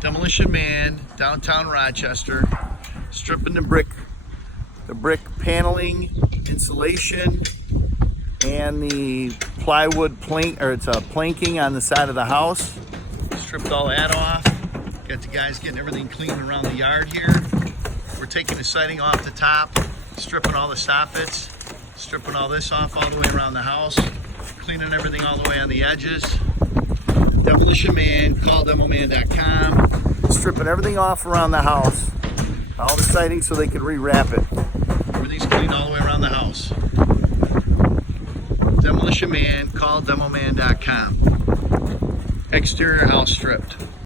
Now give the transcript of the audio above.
Demolition Man, downtown Rochester, stripping the brick paneling, insulation, and the plywood plank, or it's a planking on the side of the house. Stripped all that off. Got the guys getting everything clean around the yard here. We're taking the siding off the top, stripping all the soffits, stripping all this off all the way around the house, cleaning everything all the way on the edges. Demolition Man, call demoman.com. Stripping everything off around the house, all the siding so they can re-wrap it. Everything's cleaned all the way around the house. Demolition Man, call demoman.com. Exterior house stripped.